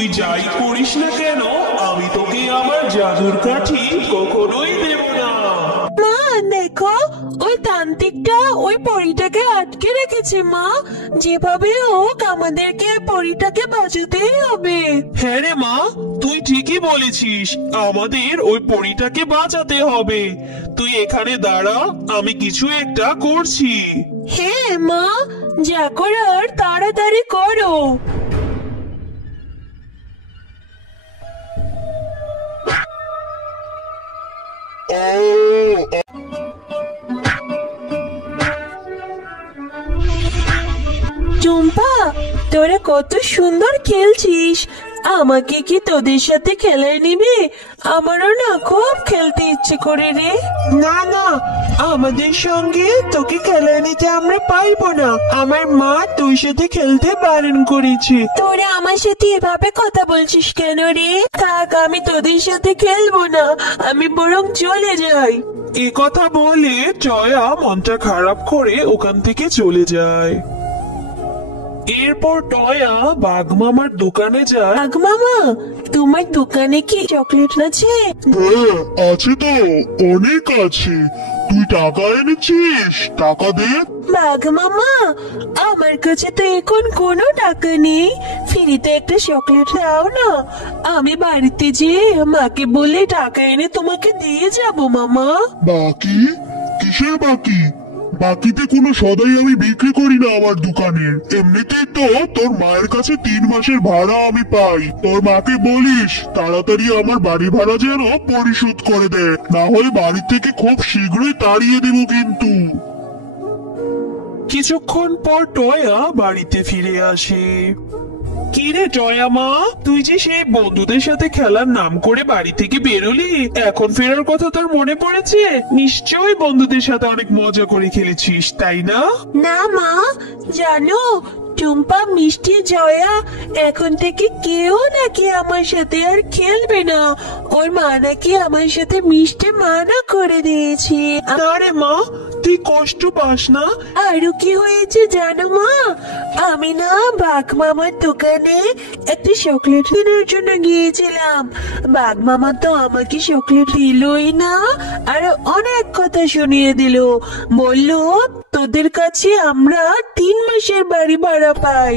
তুই যাই করিস না কেন আমি তোকে আমার জাদুর কাঠি কখনোই দেব না। মা দেখো, ওই তান্ত্রিকটা ওই পরীটাকে আটকে রেখেছে মা। যেভাবে হোক আমাদেরকে পরীটাকে বাঁচাতেই হবে। হ্যাঁ রে মা, তুই ঠিকই বলেছিস, আমাদের ওই পরীটাকে বাঁচাতে হবে। তুই এখানে দাঁড়া, আমি কিছু একটা করছি। হ্যাঁ মা, যা করার তাড়াতাড়ি করো। টুম্পা, তোরা কত সুন্দর খেলছিস, আমাকে কি তোদের সাথে খেলায় নিবি? আমারও না খুব খেলতে ইচ্ছে করে রে। না না, আমাদের সঙ্গে তোকে খেলায় নিতে আমরা পারবো না। আমার মা তোর সাথে খেলতে বারণ করেছে। তোরা আমার সাথে এভাবে কথা বলছিস কেন রে? থাক, আমি তোদের সাথে খেলবো না, আমি বরং চলে যাই। এ কথা বলে জয়া মনটা খারাপ করে ওখান থেকে চলে যায়। এরপর টয়া বাঘ মামার দোকানে যায়। বাঘ মামা, তোমার দোকানে কি চকলেট আছে? হ্যাঁ আছে তো, অনেক আছে। তুই টাকা এনেছিস? টাকা দে। বাঘ মামা, আমার কাছে তো এখন কোনো টাকা নেই, ফ্রিতে একটা চকলেট দাও না, আমি বাড়িতে যেয়ে মাকে বলে টাকা এনে তোমাকে দিয়ে যাব মামা। বাকি? কিসের বাকি? বাকিতে কোনো সদাই আমি বিক্রি করি না আমার দোকানের। এমনিতেই তো তোর মায়ের কাছে 3 মাসের ভাড়া আমি পাই। তোর মাকে বলিস তাড়াতাড়ি আমার বাড়ি ভাড়া যেন পরিশোধ করে দেয়, না হলে বাড়ি থেকে খুব শীঘ্রই তাড়িয়ে দিব কিন্তু। কিছুক্ষণ পর টয়া বাড়িতে ফিরে আসে। কি রে টয়া মা, তুই যে সেই বন্ধুদের সাথে খেলার নাম করে বাড়ি থেকে বেরোলি, এখন ফেরার কথা তোর মনে পড়েছে? নিশ্চয়ই বন্ধুদের সাথে অনেক মজা করে খেলেছিস, তাই না? না মা, জানো টুম্পা, মিষ্টি, জয়া এখন থেকে কেউ নাকি আমার সাথে আর খেলবে না। ওর মা নাকি আমার সাথে মিষ্টি মানা করে দিয়েছে। না রে মা, তুই কষ্ট পাস না। আরো কি হয়েছে জানো মা? আমি না বাঘ মামার দোকানে একটা চকলেট কেনার জন্য গিয়েছিলাম। বাঘ মামা তো আমাকে চকলেট দিলই না, আর অনেক কথা শুনিয়ে দিল। বলল তোদের কাছে আমরা 3 মাসের বাড়ি ভাড়া পাই,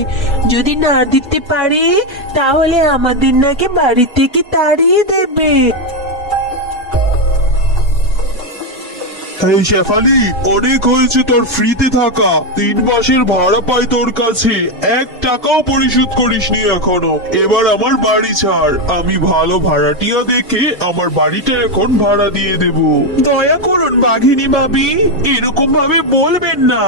যদি না দিতে পারি তাহলে আমাদের নাকি বাড়ি থেকে তাড়িয়ে দেবে। এই শেফালি, অনেক হয়েছে তোর ফ্রিতে থাকা। 3 মাসের ভাড়া পাই তোর কাছে, 1 টাকাও পরিশোধ করিসনি এখনো। এবার আমার বাড়ি ছাড়, আমি ভালো ভাড়াটিয়া দেখে আমার বাড়িটা এখন ভাড়া দিয়ে দেব। দয়া করুন বাঘিনী ভাবি, এরকম ভাবে বলবেন না।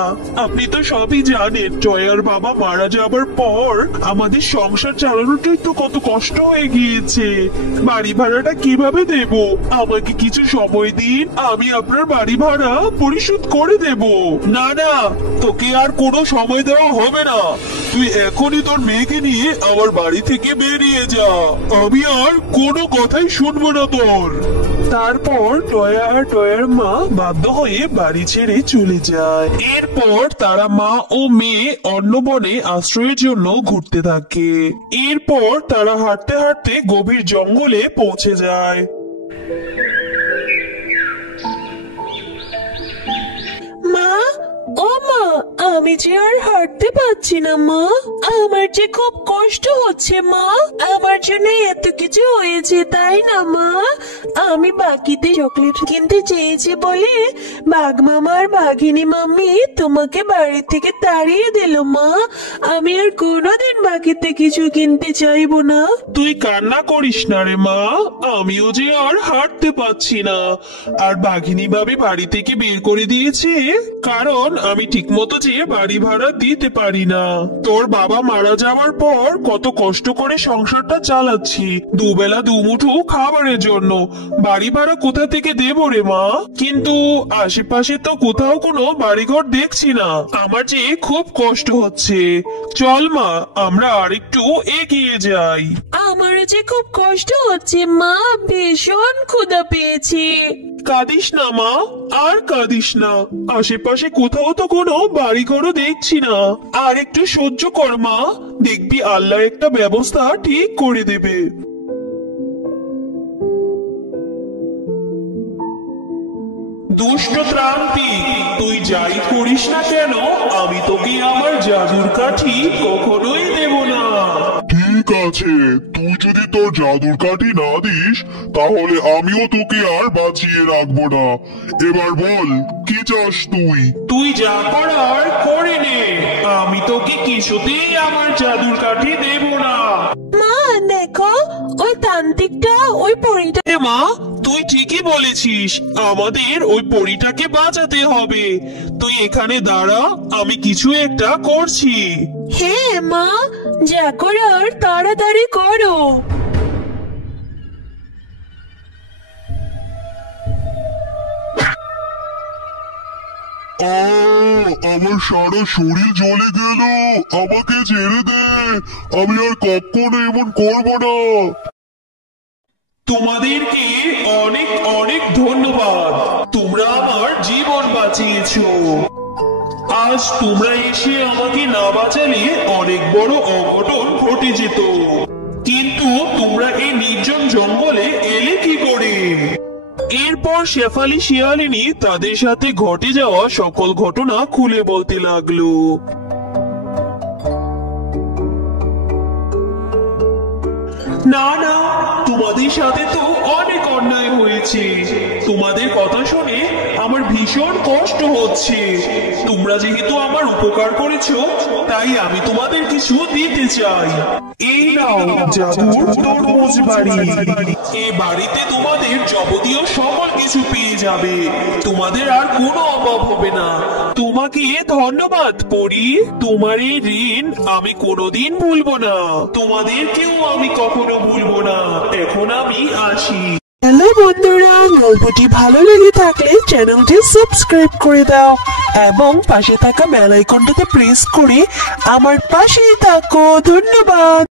আপনি তো সবই জানেন, জয়ার বাবা মারা যাবার পর আমাদের সংসার চালানোটাই তো কত কষ্ট হয়ে গিয়েছে। বাড়ি ভাড়াটা কিভাবে দেব? আমাকে কিছু সময় দিন, আমি আপনার বাড়ি ভাড়া পরিশোধ করে দেব। না না, তোকে আর কোনো সময় দেওয়া হবে না। তুই এখনই তোর মেয়েকে নিয়ে আমার বাড়ি থেকে বেরিয়ে যা, আমি আর কোনো কথাই শুনবো না তোর। তারপর টয়া আর টয়ার মা বাধ্য হয়ে বাড়ি ছেড়ে চলে যায়। এরপর তারা মা ও মেয়ে অন্য বনে আশ্রয়ের জন্য ঘুরতে থাকে। এরপর তারা হাঁটতে হাঁটতে গভীর জঙ্গলে পৌঁছে যায়। মা, ও মা, আমি যে আর হাঁটতে পারছি না মা, আমার যে খুব কষ্ট হচ্ছে মা। আমার জন্য এত কিছু হয়েছে তাই না মা? আমি বাকিতে চকলেট কিনতে চেয়েছি বলে বাঘ মামা আর বাঘিনী মাম্মি তোমাকে বাড়ি থেকে তাড়িয়ে দিল মা। আমি আর কোনোদিন বাকিতে কিছু কিনতে চাইবো না। তুই কান্না করিস না রে মা, আমিও যে আর হাঁটতে পারছি না। আর বাঘিনী ভাবে বাড়ি থেকে বের করে দিয়েছে কারণ আমি ঠিক মতো যে বাড়ি ভাড়া দিতে পারি না। তোর বাবা মারা যাওয়ার পর কত কষ্ট করে সংসারটা চালাচ্ছি, দুবেলা দুমুঠো খাবারের জন্য। বাড়ি ভাড়া কোথা থেকে দেবো রে মা? কিন্তু আশেপাশে তো কোথাও কোনো বাড়িঘর দেখছি না, আমার যে খুব কষ্ট হচ্ছে। চল মা, আমরা আরেকটু এগিয়ে যাই। আমার যে খুব কষ্ট হচ্ছে মা, ভীষণ ক্ষুধা পেয়েছি। কাঁদিস না মা, আর কাঁদিস না। আশেপাশে কোথাও তো কোনো বাড়িঘরও দেখছি না। আর একটু সহ্য কর মা, দেখবি আল্লাহ একটা ব্যবস্থা ঠিক করে দেবে। দুষ্ট ত্রান্তি, তুই যাই করিস না কেন, আমি তোকে আমার জাদুর কাঠি কখনোই দেব না। ঠিক আছে, তুই যদি তোর জাদুর কাঠি না দিস তাহলে আমিও তোকে আর বাঁচিয়ে রাখবো না। এবার বল কি চাস তুই? তুই যা করার করে নে, আমি তোকে কিছুতেই আমার জাদুর কাঠি দেব না। মা দেখো, ওই তান্ত্রিকটা ওই পরীটা। এ মা, তুই ঠিকই বলেছিস, আমাদের ওই পরীটাকে বাঁচাতে হবে। তুই এখানে দাঁড়া, আমি কিছু একটা করছি। হ্যাঁ মা, যা করার তাড়াতাড়ি করো। আমার সারা শরীর জ্বলে গেল, আমাকে ছেড়ে দে, আমি আর কখনো এমন করবো না। তোমাদেরকে অনেক অনেক ধন্যবাদ, তোমরা আমার জীবন বাঁচিয়েছো। আজ তোমরা এসে আমাকে না বাঁচালে অনেক বড় অঘটন ঘটে যেত। কিন্তু তোমরা এই নির্জন জঙ্গলে এলে কি করে? এরপর শেফালি শিয়ালিনী তাদের সাথে ঘটে যাওয়া সকল ঘটনা খুলে বলতে লাগলো। না না, তোমাদের সাথে তো অনেক অন্যায় হয়েছে। তোমাদের কথা শুনে আমার ভীষণ কষ্ট হচ্ছে। তোমরা যেহেতু আমার উপকার করেছো, তাই আমি তোমাদের কিছু দিতে চাই। এই নাও জাদুর তরমুজ বাড়ি। এই বাড়িতে তোমাদের যাবতীয় সকল কিছু পেয়ে যাবে, তোমাদের আর কোনো অভাব হবে না। তোমাকে ধন্যবাদ পরি, তোমার এই ঋণ আমি কোনোদিন ভুলবো না। তোমাদেরকেও আমি কখনো ভুলবো না। এখন আমি আসি। হ্যালো বন্ধুরা, গল্পটি ভালো লেগে থাকলে চ্যানেলটি সাবস্ক্রাইব করে দাও এবং পাশে থাকা বেল আইকনটাতে প্রেস করে আমার পাশেই থাকো। ধন্যবাদ।